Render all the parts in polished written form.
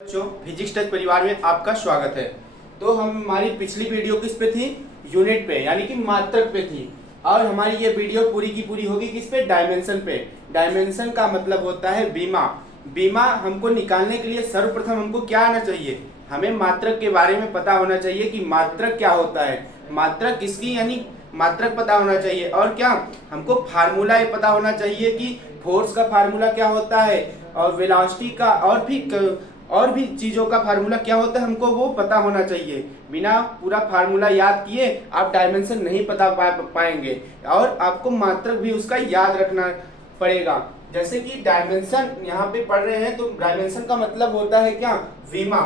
बच्चों, physics touch परिवार में आपका स्वागत है। तो हमारी पिछली वीडियो किस पे थी? यूनिट पे, यानी कि मात्रक पे थी। और हमारी ये वीडियो पूरी की पूरी होगी किस पे? डायमेंशन पे। डायमेंशन का मतलब होता है बीमा। बीमा हमको निकालने के लिए सर्वप्रथम हमको क्या आना चाहिए? हमें मात्रक के बारे में पता होना चाहिए कि मात्रक क्या होता है, मात्रक किसकी, यानी मात्रक पता होना चाहिए। और क्या हमको फार्मूला ये पता होना चाहिए कि फोर्स का फार्मूला क्या होता है, और वेलोसिटी का और भी चीजों का फार्मूला क्या होता है, हमको वो पता होना चाहिए। बिना पूरा फार्मूला याद किए आप डायमेंशन नहीं पता पाएंगे, और आपको मात्रक भी उसका याद रखना पड़ेगा। जैसे कि डायमेंशन यहाँ पे पढ़ रहे हैं, तो डायमेंशन का मतलब होता है क्या? विमा।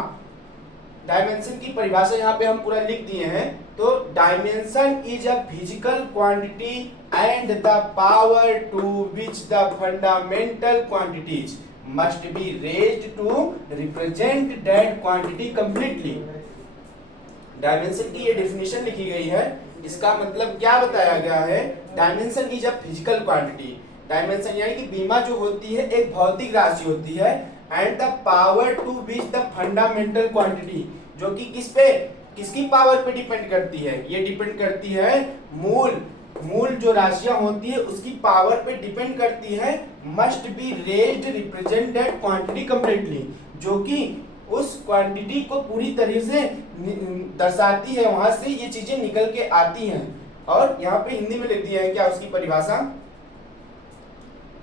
डायमेंशन की परिभाषा यहाँ पे हम पूरा लिख दिए हैं। तो dimension is a physical quantity and the power to which the fundamental quantities must be raised to represent that quantity completely। Dimension की ये डेफिनेशन लिखी गई है। इसका मतलब क्या बताया गया है? Dimension is a physical quantity. Dimension यानी कि बीमा जो होती है एक भौतिक राशि होती है, and the power to which the fundamental quantity, जो कि किस पे, किसकी पावर पे डिपेंड करती है? ये डिपेंड करती है मूल जो राशियां होती है उसकी पावर पे डिपेंड करती है। Must be raised represent that quantity completely, जो कि उस क्वांटिटी को पूरी तरह से दर्शाती है, वहां से ये चीजें निकल के आती हैं। और यहाँ पे हिंदी में लिख दिया है क्या उसकी परिभाषा?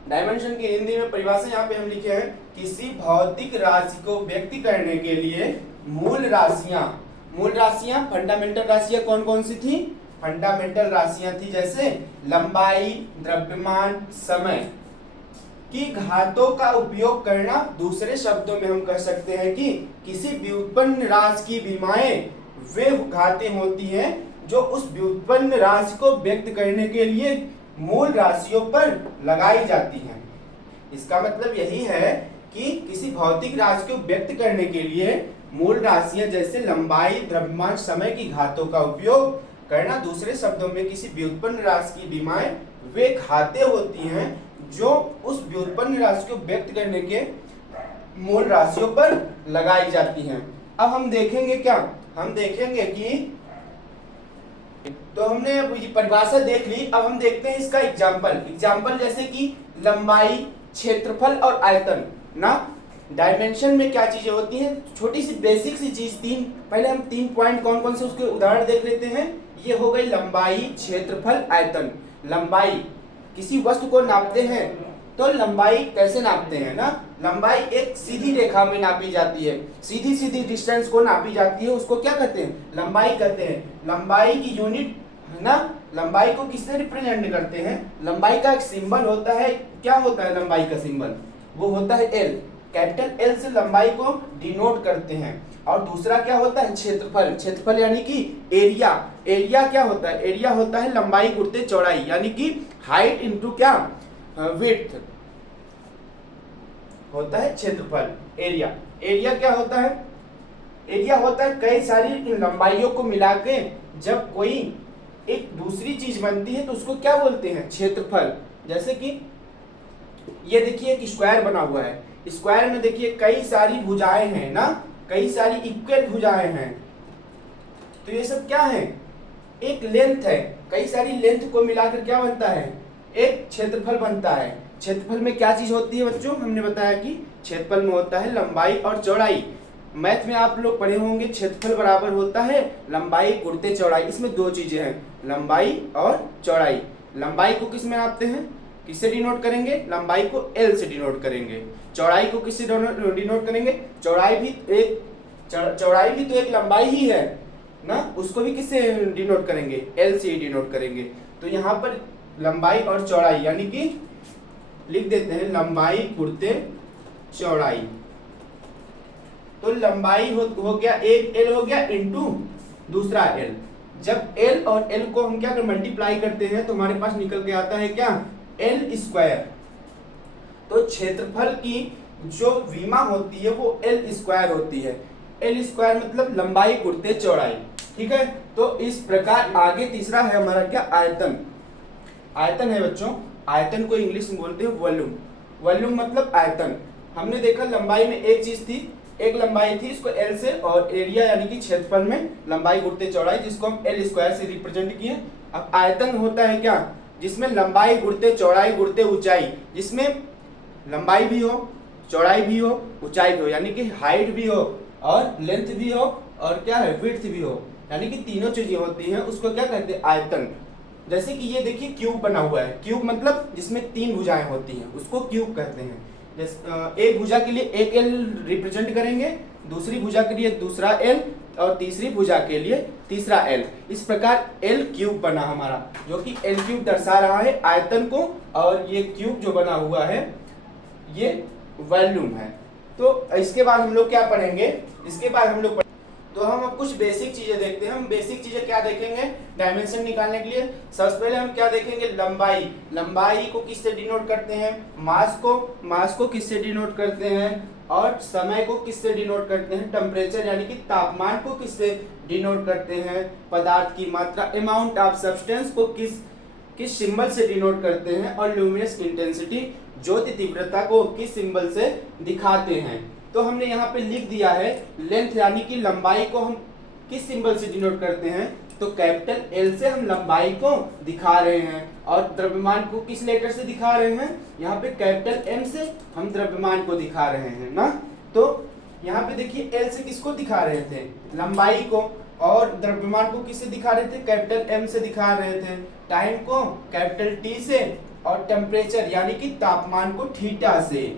डायमेंशन की हिंदी में परिभाषा यहाँ पे हम लिखे हैं, किसी भौतिक राशि को व्यक्त करने के लिए मूल राशियां फंडामेंटल राशियां कौन कौन सी थी? फंडामेंटल राशियां थी जैसे लंबाई, द्रव्यमान, समय की घातों का उपयोग करना। दूसरे शब्दों में हम कह सकते हैं कि किसी व्युत्पन्न राशि की विमाएं वे घातें होती हैं जो उस व्युत्पन्न राशि को व्यक्त करने के लिए मूल राशियों पर लगाई जाती हैं। इसका मतलब यही है कि किसी भौतिक राशि को व्यक्त करने के लिए मूल राशियां जैसे लंबाई, द्रव्यमान, समय की घातों का उपयोग करना। दूसरे शब्दों में किसी व्युत्पन्न राशि की विमाएं वे घातें होती हैं जो उस व्युत्पन्न राशि को व्यक्त करने के मूल राशियों पर लगाई जाती हैं। अब हम देखेंगे क्या? हम देखेंगे कि तो हमने परिभाषा देख ली। अब हम देखते हैं इसका एग्जाम्पल जैसे कि लंबाई, क्षेत्रफल और आयतन ना। डायमेंशन में क्या चीजें होती हैं? छोटी सी बेसिक सी चीज पहले हम 3 पॉइंट कौन कौन से उसके उदाहरण देख लेते हैं। ये हो गई लंबाई, क्षेत्रफल, आयतन। लंबाई, किसी वस्तु को नापते हैं तो लंबाई कैसे नापते हैं ना? लंबाई एक सीधी रेखा में नापी जाती है, सीधी डिस्टेंस को नापी जाती है, उसको क्या कहते हैं? लंबाई कहते हैं। लंबाई की यूनिट है ना, लंबाई को किससे रिप्रेजेंट करते हैं? लंबाई का एक सिंबल होता है। क्या होता है लंबाई का सिंबल? वो होता है एल। कैपिटल एल से लंबाई को डिनोट करते हैं। और दूसरा क्या होता है? क्षेत्रफल यानी कि एरिया क्या होता है? एरिया होता है लंबाई गुणित चौड़ाई, यानी कि हाइट इनटू क्या, विड्थ होता है क्षेत्रफल। एरिया क्या होता है? एरिया होता है कई सारी लंबाइयों को मिला के जब कोई एक दूसरी चीज बनती है तो उसको क्या बोलते हैं? क्षेत्रफल। जैसे कि ये देखिए एक स्क्वायर बना हुआ है। स्क्वायर में देखिए कई सारी भुजाएं हैं ना, कई सारी इक्वल भुजाएं हैं। तो ये सब क्या है? एक लेंथ है। कई सारी लेंथ को मिलाकर क्या बनता है? एक क्षेत्रफल बनता है। क्षेत्रफल में क्या चीज होती है बच्चों? हमने बताया कि क्षेत्रफल में होता है लंबाई और चौड़ाई। मैथ में आप लोग पढ़े होंगे क्षेत्रफल बराबर होता है लंबाई गुणित चौड़ाई। इसमें दो चीजें हैं, लंबाई और चौड़ाई। लंबाई को किस में नापते हैं? किससे डिनोट करेंगे? लंबाई को एल से डिनोट करेंगे। चौड़ाई को किससे डिनोट करेंगे? चौड़ाई भी तो एक लंबाई ही है ना, उसको भी किससे डिनोट करेंगे? एल से ही डिनोट करेंगे। तो यहाँ पर लंबाई और चौड़ाई यानी कि लिख देते हैं लंबाई गुणित चौड़ाई। तो लंबाई हो गया एक एल हो गया इनटू दूसरा एल। जब एल और एल को हम क्या कर मल्टीप्लाई करते हैं तो हमारे पास निकल के आता है क्या? L square. तो क्षेत्रफल की जो विमा होती है वो एल स्क्वायर होती है। एल स्क्वायर मतलब लंबाई गुणित चौड़ाई। ठीक है। तो इस प्रकार आगे तीसरा है हमारा क्या? आयतन है बच्चों। आयतन को इंग्लिश में बोलते हैं वॉल्यूम। वॉल्यूम मतलब आयतन। हमने देखा लंबाई में एक चीज थी एक लंबाई थी इसको L से, और एरिया यानी कि क्षेत्रफल में लंबाई गुणित चौड़ाई, जिसको हम L स्क्वायर से रिप्रेजेंट किए। अब आयतन होता है क्या, जिसमें लंबाई गुणित चौड़ाई गुणित ऊंचाई, जिसमें लंबाई भी हो, चौड़ाई भी हो, ऊंचाई भी हो, यानी कि हाइट भी हो और लेंथ भी हो और क्या है विड्थ भी हो, यानी कि तीनों चीजें होती हैं, उसको क्या कहते हैं आयतन। जैसे कि ये देखिए क्यूब बना हुआ है, क्यूब मतलब जिसमें 3 भुजाएं होती हैं उसको क्यूब कहते हैं। जैसे एक भुजा के लिए एक L रिप्रेजेंट करेंगे, दूसरी भुजा के लिए दूसरा L और तीसरी भुजा के लिए तीसरा L। इस प्रकार L क्यूब बना हमारा, जो कि L क्यूब दर्शा रहा है आयतन को, और ये क्यूब जो बना हुआ है ये वॉल्यूम है। तो इसके बाद हम लोग क्या पढ़ेंगे, इसके बाद हम लोग तो हम अब कुछ बेसिक चीजें देखते हैं। हम बेसिक चीजें क्या देखेंगे डायमेंशन निकालने के लिए। सबसे पहले हम क्या देखेंगे, लंबाई। लंबाई को किससे डिनोट करते हैं, मास को किससे डिनोट करते हैं, और समय को किससे डिनोट करते हैं, टेम्परेचर यानी कि तापमान को किससे डिनोट करते हैं, पदार्थ की मात्रा अमाउंट ऑफ सब्सटेंस को किस सिंबल से डिनोट करते हैं, और ल्यूमिनस इंटेंसिटी ज्योति तीव्रता को किस सिंबल से दिखाते हैं। तो हमने यहाँ पे लिख दिया है लेंथ यानी कि लंबाई को हम किस सिंबल से डिनोट करते हैं, तो कैपिटल L से हम लंबाई को दिखा रहे हैं, और द्रव्यमान को किस लेटर से दिखा रहे हैं, यहाँ पे कैपिटल M से हम द्रव्यमान को दिखा रहे हैं ना। तो यहाँ पे देखिए L से किसको दिखा रहे थे, लंबाई को, और द्रव्यमान को किससे दिखा रहे थे, कैपिटल M से दिखा रहे थे, टाइम को कैपिटल T से, और टेम्परेचर यानी कि तापमान को थीटा से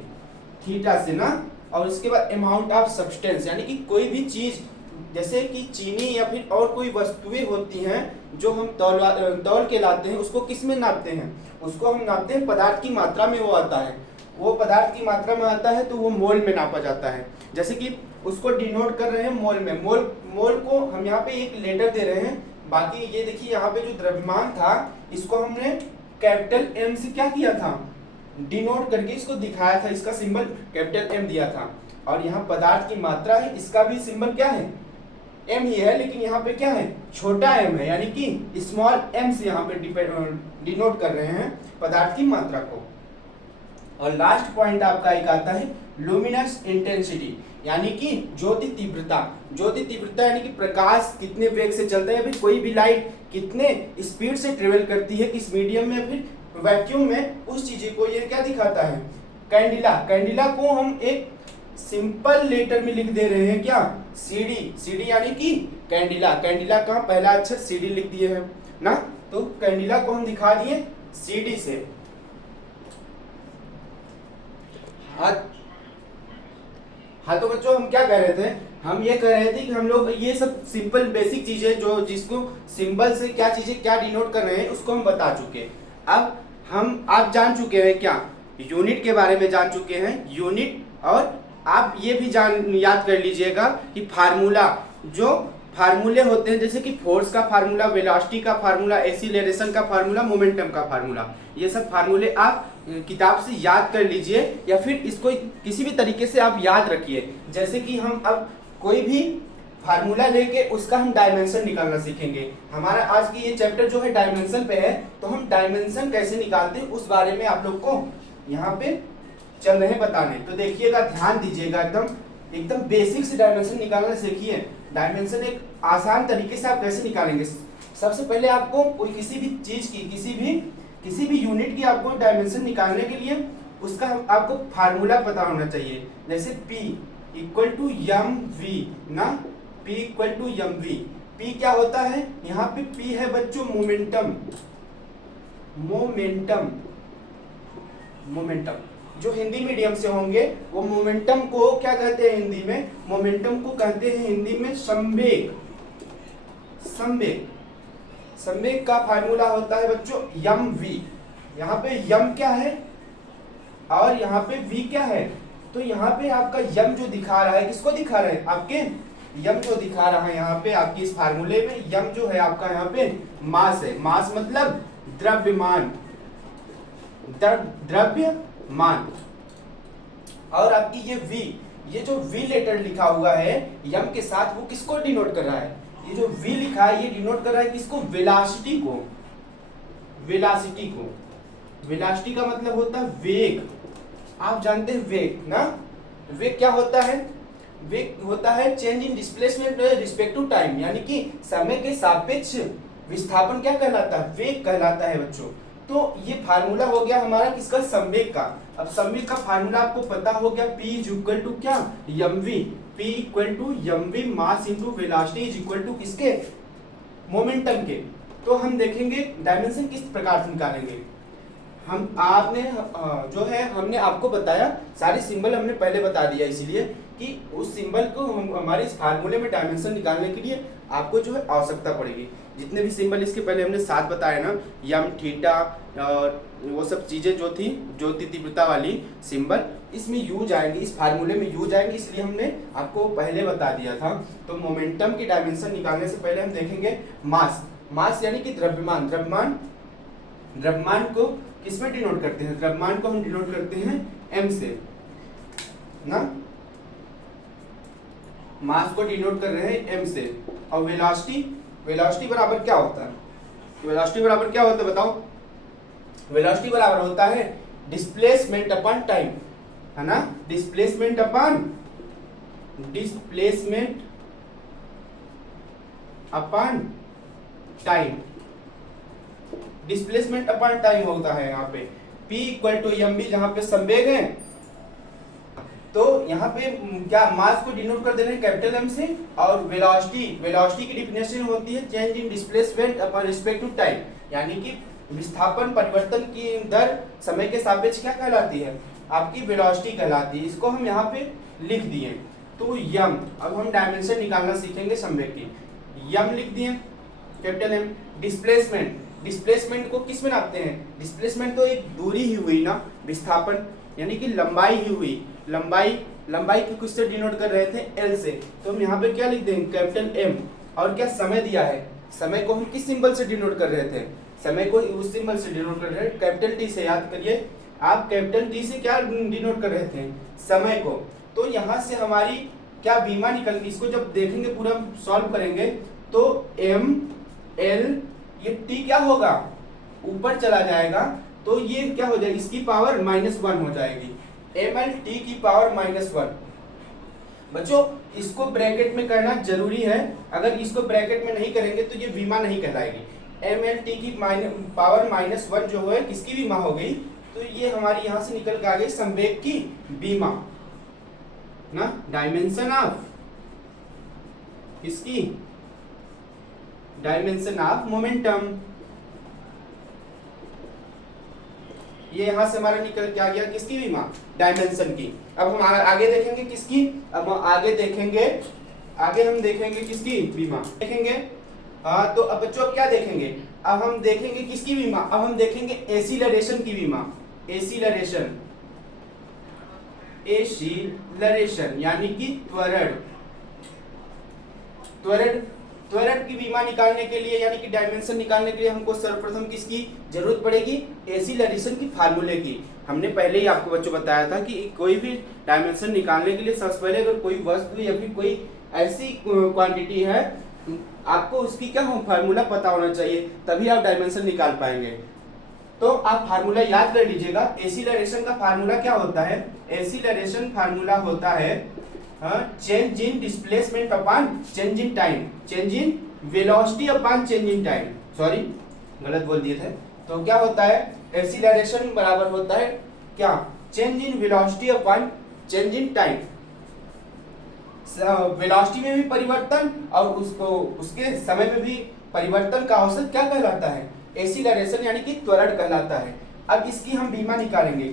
ना। और इसके बाद अमाउंट ऑफ सब्सटेंस यानी कि कोई भी चीज, जैसे कि चीनी या फिर और कोई वस्तुएं होती हैं जो हम तौल के लाते हैं, उसको किस में नापते हैं, उसको हम नापते हैं पदार्थ की मात्रा में। वो आता है, वो पदार्थ की मात्रा में आता है तो वो मोल में नापा जाता है। जैसे कि उसको डिनोट कर रहे हैं मोल में, मोल को हम यहाँ पे एक लेटर दे रहे हैं। बाकी ये देखिए यहाँ पे जो द्रव्यमान था इसको हमने कैपिटल M से क्या किया था, डिनोट करके इसको दिखाया था, इसका सिंबल कैपिटल M दिया था। और यहाँ पदार्थ की मात्रा है, इसका भी सिंबल क्या है, M ही है, लेकिन यहाँ पे क्या है, छोटा m है, यानी कि स्मॉल m से यहाँ पे डिनोट कर रहे हैं पदार्थ की मात्रा को। और लास्ट पॉइंट आपका एक आता है लुमिनस इंटेंसिटी, यानी कि ज्योति तीव्रता। ज्योति तीव्रता यानी कि प्रकाश कितने वेग से चलता है, कोई भी लाइट कितने स्पीड से ट्रेवल करती है किस मीडियम में, फिर वैक्यूम में, उस चीज को ये क्या दिखाता है, कैंडिला। कैंडिला को हम एक सिंपल लेटर में लिख दे रहे हैं क्या, CD यानी कि कैंडिला। कैंडिला का पहला अक्षर CD लिख दिए हैं ना, तो कैंडिला को हम दिखा दिए CD से। हाँ तो बच्चों हम क्या कह रहे थे, हम ये कह रहे थे कि हम लोग ये सब सिंपल बेसिक चीजें जो जिसको सिंबल से क्या चीजें क्या डिनोट कर रहे हैं उसको हम बता चुके। अब आप जान चुके हैं क्या, यूनिट के बारे में जान चुके हैं, यूनिट। और आप ये भी याद कर लीजिएगा कि फार्मूला, जो फार्मूले होते हैं जैसे कि फोर्स का फार्मूला, वेलोसिटी का फार्मूला, एक्सीलरेशन का फार्मूला, मोमेंटम का फार्मूला, ये सब फार्मूले आप किताब से याद कर लीजिए, या फिर इसको किसी भी तरीके से आप याद रखिए। जैसे कि हम अब कोई भी फार्मूला लेके उसका हम डायमेंशन निकालना सीखेंगे। हमारा आज की ये चैप्टर जो है डायमेंशन पे है, तो हम डायमेंशन कैसे निकालते हैं उस बारे में आप लोग को यहाँ पे चल रहे हैं बताने। तो देखिएगा, ध्यान दीजिएगा, एकदम बेसिक से डायमेंशन निकालना सीखिए। डायमेंशन एक आसान तरीके से आप कैसे निकालेंगे। सबसे पहले आपको कोई किसी भी चीज की, किसी भी यूनिट की आपको डायमेंशन निकालने के लिए उसका आपको फार्मूला पता होना चाहिए। जैसे P इक्वल टू mv ना, P equal to mv। P क्या होता है, यहाँ पे P है बच्चों मोमेंटम। जो हिंदी मीडियम से होंगे वो मोमेंटम को क्या कहते हैं हिंदी में, मोमेंटम को कहते हैं हिंदी में संवेग। संवेग का फार्मूला होता है बच्चों mv। यहाँ पे m क्या है और यहाँ पे v क्या है, तो यहाँ पे आपका m जो दिखा रहा है, किसको दिखा रहे हैं, आपके m जो दिखा रहा है यहाँ पे आपकी इस फार्मूले में, m जो है आपका यहाँ पे मास है। मास मतलब द्रव्यमान, द्रव्यमान। और आपकी ये v, ये जो v लेटर लिखा हुआ है m के साथ, वो किसको डिनोट कर रहा है, ये जो v लिखा है ये डिनोट कर रहा है किसको, वेलोसिटी को। वेलोसिटी का मतलब होता है वेग। आप जानते हैं वेग ना, वेग क्या होता है, वे होता है change in displacement respect to time, यानी कि समय के सापेक्ष विस्थापन क्या कहलाता है, वेग कहलाता है बच्चों। तो ये फार्मूला हो गया हमारा किसका, संवेग का। अब संवेग का फार्मूला आपको पता हो गया, P इज इक्वल टू क्या, mv, P equal to mv mass into velocity is equal to किसके, मोमेंटम के। तो हम देखेंगे डायमेंशन किस प्रकार से निकालेंगे। हम आपने जो है हमने आपको बताया, सारे सिंबल हमने पहले बता दिया, इसीलिए कि उस सिंबल को हम हमारे इस फार्मूले में डायमेंशन निकालने के लिए आपको जो है आवश्यकता पड़ेगी। जितने भी सिंबल इसके पहले हमने 7 बताए ना, यम, थीटा, वो सब चीज़ें जो थी ज्योति तीव्रता वाली सिंबल, इसमें यूज आएंगे, इस फार्मूले में यूज आएंगे, इसलिए हमने आपको पहले बता दिया था। तो मोमेंटम की डायमेंशन निकालने से पहले हम देखेंगे मास। मास यानी कि द्रव्यमान। द्रव्यमान को किसमें डिनोट करते हैं, द्रव्यमान को हम डिनोट करते हैं m से ना, मास को डिनोट कर रहे हैं m से। और वेलोसिटी बराबर क्या होता है, वेलोसिटी बराबर क्या होता है बताओ, वेलोसिटी बराबर होता है डिस्प्लेसमेंट अपॉन टाइम, है ना, displacement upon time. Displacement upon time होता है यहाँ पे P इक्वल टू mv, जहां पे संवेग है। तो यहाँ पे क्या, मास को डिनोट कर दे रहे हैं कैपिटल M से, और वेलोसिटी की डिफिनेशन होती है change in displacement upon respect to time, यानी कि विस्थापन परिवर्तन की दर समय के सापेक्ष क्या कहलाती है, आपकी वेलोसिटी कहलाती है। इसको हम यहाँ पे लिख दिए। तो यम, अब हम डायमेंशन निकालना सीखेंगे संवेग की। यम लिख दिए कैपिटल M। डिस्प्लेसमेंट को किस में नापते हैं, डिस्प्लेसमेंट तो एक दूरी ही हुई ना, विस्थापन यानी कि लंबाई ही हुई। लंबाई को किससे डिनोट कर रहे थे, L से। तो हम यहाँ पे क्या लिख देंगे, कैपिटल M। और क्या समय दिया है, समय को हम किस सिंबल से डिनोट कर रहे थे, समय को उस सिंबल से डिनोट कर रहे हैं कैपिटल T से। याद करिए आप, कैपिटल T से क्या डिनोट कर रहे थे, समय को। तो यहाँ से हमारी क्या बीमा निकल गई, इसको जब देखेंगे पूरा सॉल्व करेंगे तो M L, ये T क्या होगा, ऊपर चला जाएगा, तो ये क्या हो जाएगी, इसकी पावर -1 हो जाएगी, ml T की पावर -1। बच्चों इसको ब्रैकेट में करना जरूरी है, अगर इसको ब्रैकेट में नहीं करेंगे तो ये बीमा नहीं कहलाएगी। ml T की पावर -1 जो है किसकी बीमा हो गई, तो ये हमारी यहाँ से निकल के आ गई संवेग की बीमा ना, डायमेंशन ऑफ किसकी, डायमेंशन ऑफ मोमेंटम। ये यहां से हमारा निकल के आ गया किसकी बीमा, डायमेंशन की। अब हम आगे देखेंगे किसकी, अब आगे हम देखेंगे किसकी बीमा देखेंगे। तो अब बच्चों अब क्या देखेंगे, अब हम देखेंगे किसकी बीमा, अब हम देखेंगे एसिलरेशन की बीमा। एसिलरेशन यानी कि त्वरण की बीमा निकालने के लिए, यानी कि डायमेंशन निकालने के लिए हमको सर्वप्रथम किसकी जरूरत पड़ेगी, एसिलरेशन की फार्मूले की। हमने पहले ही आपको बच्चों बताया था कि कोई भी डायमेंशन निकालने के लिए सबसे पहले अगर कोई वस्तु या फिर कोई ऐसी क्वांटिटी है, आपको उसकी क्या हो फार्मूला पता होना चाहिए, तभी आप डायमेंशन निकाल पाएंगे। तो आप फार्मूला याद कर लीजिएगा। एसिलरेशन का फार्मूला क्या होता है, एसिलरेशन फार्मूला होता है change in displacement upon change in time, change in velocity upon change in time, sorry गलत बोल दिए थे। तो क्या होता है, एसिलरेशन बराबर होता है क्या, change in velocity upon change in time. Velocity में भी परिवर्तन और उसके समय में भी परिवर्तन का औसत क्या कहलाता है, एसिलरेशन यानी कि त्वरण कहलाता है। अब इसकी हम बीमा निकालेंगे,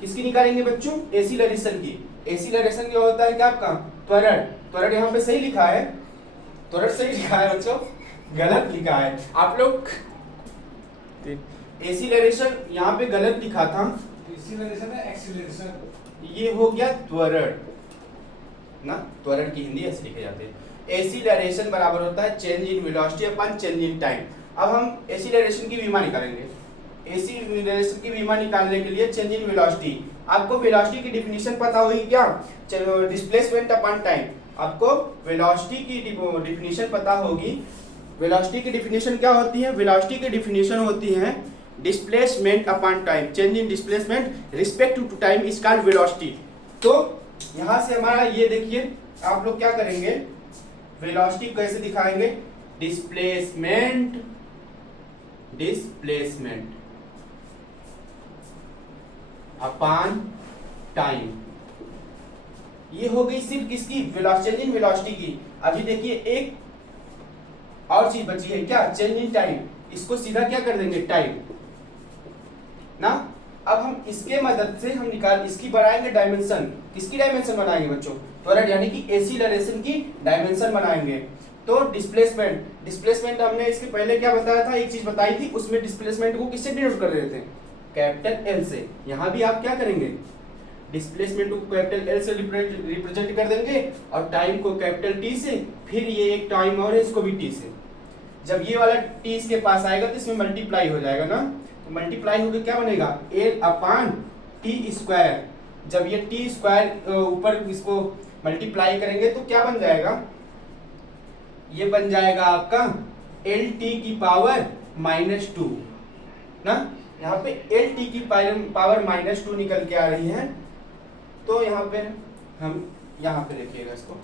किसकी निकालेंगे बच्चों, एसिलरेशन की। एसिलरेशन क्या होता है, क्या आपका त्वरण यहाँ पे सही लिखा है, त्वरण सही लिखा है बच्चों, गलत लिखा है आप लोग, एसिलरेशन यहाँ पे गलत लिखा था, एसिलरेशन है एक्सीलरेशन, ये हो गया त्वरण ना, त्वरण की हिंदी ऐसे लिखे जाते हैं। एसिलरेशन बराबर होता है change in velocity upon change in time. अब हम एसिलरेशन की बीमा निकालेंगे। एसिलरेशन की बीमा निकालने के लिए चेंज इन वेलोसिटी, आपको वेलोसिटी की डिफिनीशन पता होगी क्या, डिस्प्लेसमेंट अपॉन टाइम, आपको वेलोसिटी की डिफिनीशन पता होगी। वेलोसिटी की डिफिनीशन क्या होती है, वेलोसिटी की डिफिनीशन होती है displacement upon time, change in displacement respect to time is called velocity. तो यहां से हमारा ये देखिए, आप लोग क्या करेंगे, वेलोसिटी कैसे दिखाएंगे, डिस्प्लेसमेंट अपॉन टाइम। ये हो गई सिर्फ किसकी, चेंज इन वेलोसिटी की। अभी देखिए एक और चीज बची है, क्या, चेंज इन टाइम। इसको सीधा क्या कर देंगे, टाइम ना। अब हम इसके मदद से हम इसकी बढ़ाएंगे डायमेंशन। किसकी डायमेंशन बनाएंगे बच्चों, त्वरण यानी कि एक्सीलरेशन की डायमेंशन बनाएंगे। तो डिस्प्लेसमेंट हमने इसके पहले क्या बताया था, एक चीज बताई थी, उसमें डिस्प्लेसमेंट को किससे डिनोट कर रहे थे, कैपिटल एल से। यहां भी आप क्या करेंगे, डिस्प्लेसमेंट को कैपिटल एल से रिप्रेजेंट कर देंगे और टाइम को कैपिटल टी से, फिर ये एक टाइम और है इसको भी टी से। जब ये वाला टी इसके पास आएगा तो इसमें मल्टीप्लाई हो जाएगा ना, तो मल्टीप्लाई होकर क्या बनेगा, एल अपॉन टी स्क्वायर। जब ये टी स्क्वायर ऊपर इसको मल्टीप्लाई करेंगे तो क्या बन जाएगा, ये बन जाएगा आपका एल टी की पावर -2 ना। यहाँ पे एल टी की पावर -2 निकल के आ रही है। तो यहाँ पे हम यहाँ पे लिखिएगा इसको,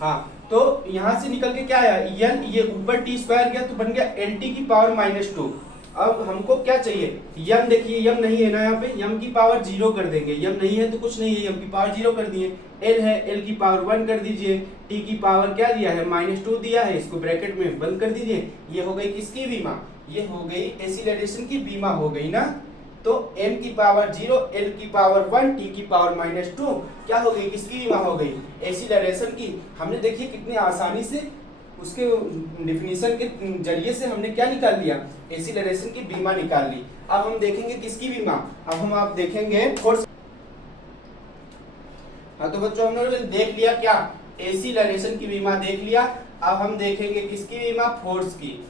हाँ, तो यहाँ से निकल के क्या आया, एल, ये ऊपर टी स्क्वायर गया तो बन गया एल टी की पावर -2। अब हमको क्या चाहिए, यम, देखिए यम नहीं है ना, यहाँ पे यम की पावर 0 कर देंगे, यम नहीं है तो कुछ नहीं है, यम की पावर 0 कर दिए। एल है, एल की पावर 1 कर दीजिए, टी की पावर क्या दिया है, -2 दिया है, इसको ब्रैकेट में बंद कर दीजिए। ये हो गई किसकी बीमा, ये हो गई एक्सीलरेशन की बीमा हो गई ना। तो m की पावर 0, l की पावर 1, t की पावर -2 क्या हो गई, किसकी बीमा हो गई, एक्सीलरेशन की। हमने देखिए कितनी आसानी से उसके डिफिनीशन के जरिए से हमने क्या निकाल लिया, एक्सीलरेशन की बीमा निकाल ली। अब हम देखेंगे किसकी बीमा, अब हम आप देखेंगे फोर्स। हाँ तो बच्चों हम लोगों ने देख लिया क्या, एक्सीलरेशन की बीमा देख लिया। अब हम देखेंगे किसकी बीमा, फोर्स की।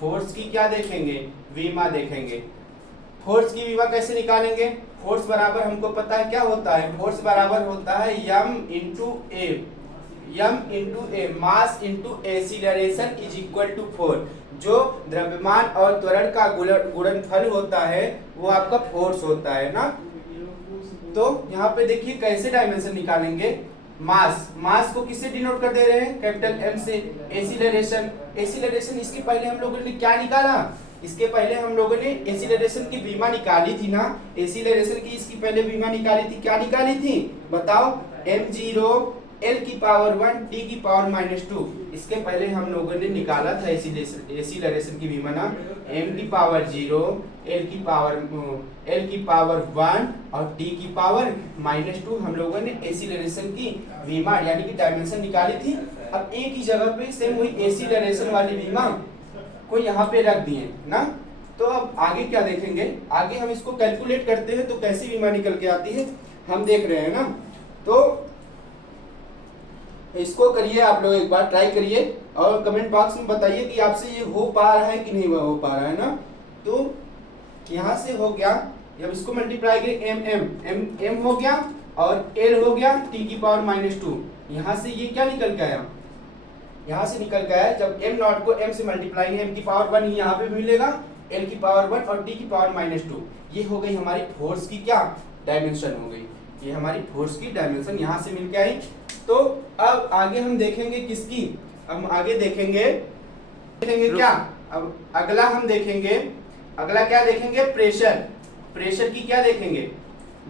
फोर्स की क्या देखेंगे, बीमा देखेंगे। फोर्स की बीमा कैसे निकालेंगे, फोर्स बराबर हमको पता है क्या होता है, फोर्स बराबर होता है M into a, mass into acceleration is equal to 4। जो द्रव्यमान और त्वरण का गुणनफल होता है वो आपका फोर्स होता है ना। तो यहाँ पे देखिए कैसे डायमेंशन निकालेंगे, मास को किससे डिनोट कर दे रहे हैं, कैपिटल एम से। एक्सीलरेशन इसके पहले हम लोगों ने क्या निकाला, इसके पहले हम लोगों ने एक्सीलरेशन की बीमा निकाली थी ना, एक्सीलरेशन की इसकी पहले बीमा निकाली थी, क्या निकाली थी बताओ, m0 l की पावर 1 t की पावर -2। इसके पहले हम लोगों ने निकाला था एक्सीलरेशन की बीमा ना, m की पावर 0, l की पावर 1 और t की पावर -2 हम लोगों ने एक्सीलरेशन की बीमा यानी कि डायमेंशन निकाली थी। अब एक ही जगह पे सेम वही एक्सीलरेशन वाली बीमा को यहाँ पे रख दिए ना। तो अब आगे क्या देखेंगे, आगे हम इसको कैलकुलेट करते हैं तो कैसी बीमा निकल के आती है हम देख रहे हैं ना। तो इसको करिए आप लोग, एक बार ट्राई करिए और कमेंट बॉक्स में बताइए कि आपसे ये हो पा रहा है कि नहीं हो पा रहा है ना। तो यहाँ से हो गया, जब इसको मल्टीप्लाई करें m हो गया और l हो गया t की पावर -2। यहाँ से ये क्या निकल के आया, यहाँ से निकल के आया, जब m नॉट को m से मल्टीप्लाई, m की पावर 1 ही यहाँ पे मिलेगा, l की पावर 1 और t की पावर -2। ये हो गई हमारी फोर्स की क्या डायमेंशन हो गई, ये हमारी फोर्स की डायमेंशन यहाँ से मिलके आई। तो अब आगे हम देखेंगे किसकी, हम आगे देखेंगे क्या, अब अगला हम देखेंगे, अगला क्या देखेंगे, प्रेशर की क्या देखेंगे,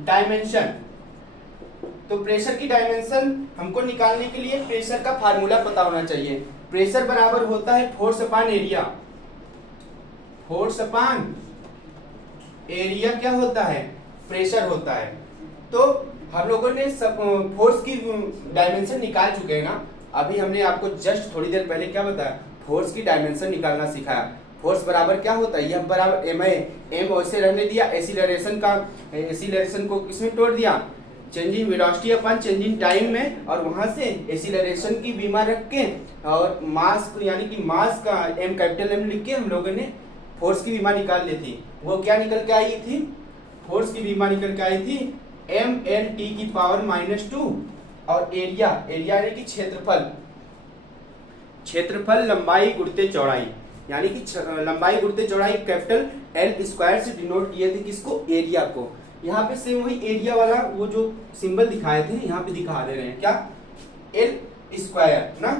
डायमेंशन। तो प्रेशर की डायमेंशन हमको निकालने के लिए प्रेशर का फार्मूला पता होना चाहिए। प्रेशर बराबर होता है force upon area. Force upon area क्या होता है, प्रेशर होता है। तो हम लोगों ने सब फोर्स की डायमेंशन निकाल चुके हैं ना। अभी हमने आपको जस्ट थोड़ी देर पहले क्या बताया, फोर्स की डायमेंशन निकालना सिखाया। फोर्स बराबर क्या होता है, यह बराबर एम वैसे रहने दिया, एक्सीलरेशन को किसमें तोड़ दिया, change in velocity upon change in time में, और वहां से एक्सीलरेशन की बीमा रख के और मास यानी कि मास का m कैपिटल M लिख के हम लोगों ने फोर्स की बीमा निकाल ली थी। वो क्या निकल के आई थी, फोर्स की बीमा निकल के आई थी mlt की पावर -2 और एरिया यानी कि क्षेत्रफल लंबाई गुणित चौड़ाई, यानी कि लंबाई गुणित चौड़ाई कैपिटल एल स्क्वायर से डिनोट किए थे किसको, एरिया को। यहाँ पे सेम वही एरिया वाला वो जो सिंबल दिखाए थे यहाँ पे दिखा दे रहे हैं, क्या, एल स्क्वायर ना।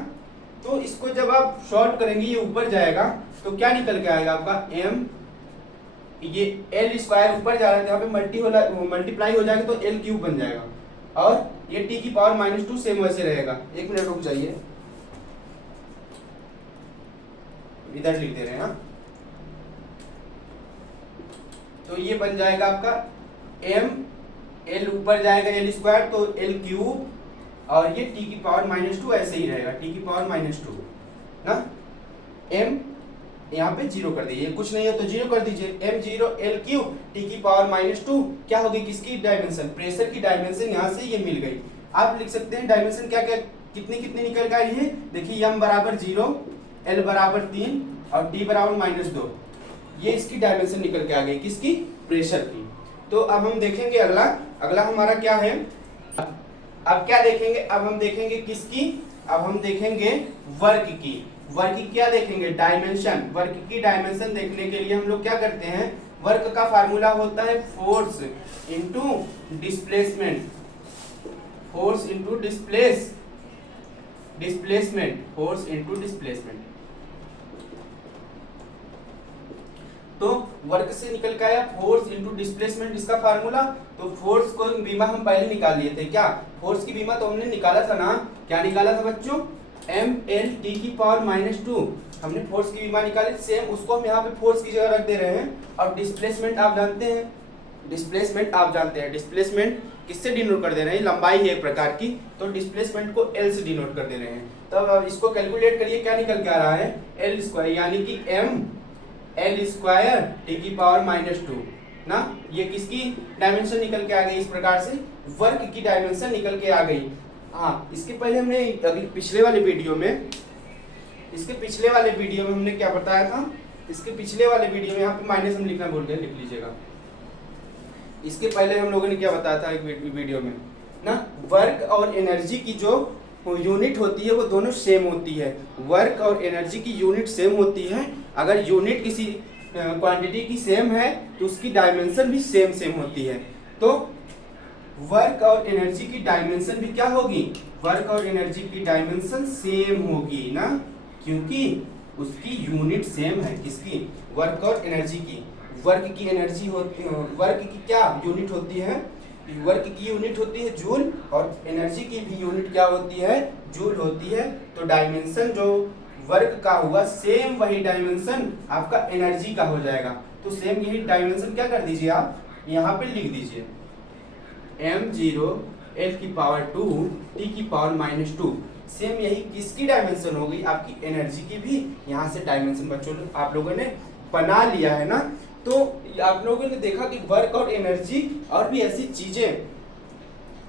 तो इसको जब आप शॉर्ट करेंगे ये ऊपर जाएगा तो क्या निकल के आएगा आपका एम, ये एल स्क्वायर ऊपर जा रहा है यहाँ पे मल्टीप्लाई हो जाएगा तो एल क्यूब बन जाएगा, और ये टी की पावर -2 सेम वैसे रहेगा। एक मिनट रुक जाइए, इधर लिख दे रहे हैं ना। तो ये बन जाएगा आपका एम, एल ऊपर जाएगा एल स्क्वायर तो एल क्यूब, और ये टी की पावर -2 ऐसे ही रहेगा, टी की पावर -2 ना। एम यहाँ पे 0 कर दीजिए, कुछ नहीं है तो 0 कर दीजिए, m0 l क्यूब टी की पावर -2 क्या होगी, किसकी डायमेंशन, प्रेशर की डायमेंशन यहाँ से ये मिल गई। आप लिख सकते हैं डायमेंशन क्या क्या कितनी कितनी निकल के आई है, देखिए m बराबर 0, l बराबर 3 और t बराबर -2, ये इसकी डायमेंशन निकल के आ गई, किसकी, प्रेशर की। तो अब हम देखेंगे अगला हमारा क्या है, अब क्या देखेंगे, अब हम देखेंगे किसकी, अब हम देखेंगे वर्क की। वर्क की क्या देखेंगे, डायमेंशन। वर्क की डायमेंशन देखने के लिए हम लोग क्या करते हैं, वर्क का फार्मूला होता है force into displacement, force into displacement, force into displacement. तो वर्क से निकल के आया फोर्स इनटू डिस्प्लेसमेंट इसका फार्मूला। तो फोर्स को बीमा हम पहले निकाल लिए थे, क्या, फोर्स की बीमा तो हमने निकाला था ना, क्या निकाला था बच्चों, एम एल टी की पावर -2 हमने फोर्स की बीमा निकाली, सेम उसको हम यहाँ पे फोर्स की जगह रख दे रहे हैं। और डिस्प्लेसमेंट आप जानते हैं, डिस्प्लेसमेंट किससे डिनोट कर दे रहे हैं, लंबाई है एक प्रकार की, तो डिस्प्लेसमेंट को एल से डिनोट कर दे रहे हैं। तब अब इसको कैलकुलेट करिए, क्या निकल के आ रहा है, एल स्क्वायर यानी कि एम एल स्क्वायर टी की पावर -2 ना। ये किसकी डायमेंशन निकल के आ गई, इस प्रकार से वर्क की डायमेंशन निकल के आ गई। हाँ, इसके पहले हमने पिछले वाले वीडियो में हमने क्या बताया था, इसके पिछले वाले वीडियो में यहाँ पे माइनस हम लिखना भूल गए, लिख लीजिएगा। इसके पहले हम लोगों ने क्या बताया था एक वीडियो में ना, वर्क और एनर्जी की जो यूनिट होती है वो दोनों सेम होती है। वर्क और एनर्जी की यूनिट सेम होती है। अगर यूनिट किसी क्वांटिटी की सेम है तो उसकी डायमेंशन भी सेम होती है। तो वर्क और एनर्जी की डायमेंशन भी क्या होगी, वर्क और एनर्जी की डायमेंशन सेम होगी ना, क्योंकि उसकी यूनिट सेम है, किसकी, वर्क और एनर्जी की। वर्क की एनर्जी होती है, वर्क की क्या यूनिट होती है, वर्क की यूनिट होती है जूल, और एनर्जी की भी यूनिट क्या होती है, जूल होती है। तो डायमेंशन जो वर्क का हुआ सेम वही डायमेंशन आपका एनर्जी का हो जाएगा। तो सेम यही डायमेंशन क्या कर दीजिए आप यहाँ पे लिख दीजिए, m0 l की पावर 2 t की पावर -2, सेम यही किसकी डायमेंशन होगी, आपकी एनर्जी की भी। यहाँ से डायमेंशन बच्चों आप लोगों ने बना लिया है ना। तो आप लोगों ने देखा कि वर्क और एनर्जी और भी ऐसी चीजें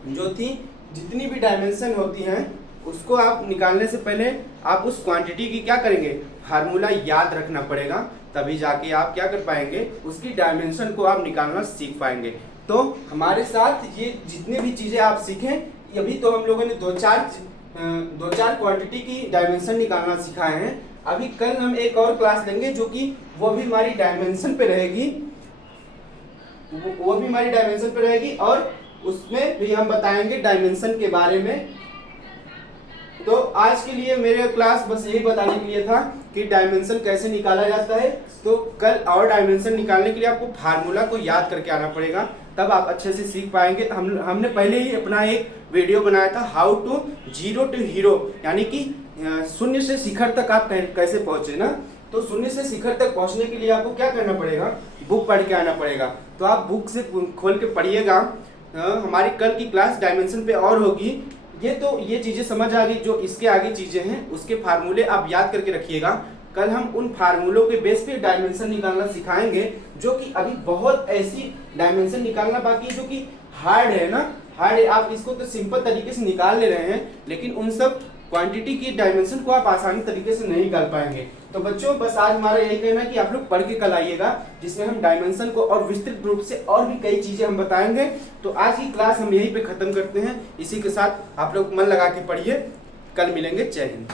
जो थी, जितनी भी डायमेंशन होती हैं उसको आप निकालने से पहले आप उस क्वांटिटी की क्या करेंगे, फार्मूला याद रखना पड़ेगा, तभी जाके आप क्या कर पाएंगे, उसकी डायमेंशन को आप निकालना सीख पाएंगे। तो हमारे साथ ये जितने भी चीजें आप सीखें, अभी तो हम लोगों ने दो चार क्वांटिटी की डायमेंशन निकालना सिखाए हैं। अभी कल हम एक और क्लास लेंगे जो कि वो भी हमारी डायमेंशन पे रहेगी, और उसमें भी हम बताएंगे डायमेंशन के बारे में। तो आज के लिए मेरे क्लास बस यही बताने के लिए था कि डायमेंशन कैसे निकाला जाता है। तो कल और डायमेंशन निकालने के लिए आपको फार्मूला को याद करके आना पड़ेगा, तब आप अच्छे से सीख पाएंगे। हमने पहले ही अपना एक वीडियो बनाया था, how to zero to hero, यानी कि शून्य से शिखर तक आप कैसे पहुंचे ना। तो शून्य से शिखर तक पहुंचने के लिए आपको क्या करना पड़ेगा, बुक पढ़ के आना पड़ेगा। तो आप बुक से खोल के पढ़िएगा। हमारी कल की क्लास डायमेंशन पे और होगी। ये चीजें समझ आ गई, जो इसके आगे चीजें हैं उसके फार्मूले आप याद करके रखिएगा। कल हम उन फार्मूलों के बेस पे डायमेंशन निकालना सिखाएंगे, जो कि अभी बहुत ऐसी डायमेंशन निकालना बाकी है जो कि हार्ड है ना, हार्ड है। आप इसको तो सिंपल तरीके से निकाल ले रहे हैं, लेकिन उन सब क्वांटिटी की डायमेंशन को आप आसानी तरीके से नहीं निकाल पाएंगे। तो बच्चों बस आज हमारा यही कहना है कि आप लोग पढ़ के कल आइएगा, जिसमें हम डायमेंशन को और विस्तृत रूप से और भी कई चीजें हम बताएंगे। तो आज की क्लास हम यहीं पे खत्म करते हैं। इसी के साथ आप लोग मन लगा के पढ़िए। कल मिलेंगे। जय हिंद।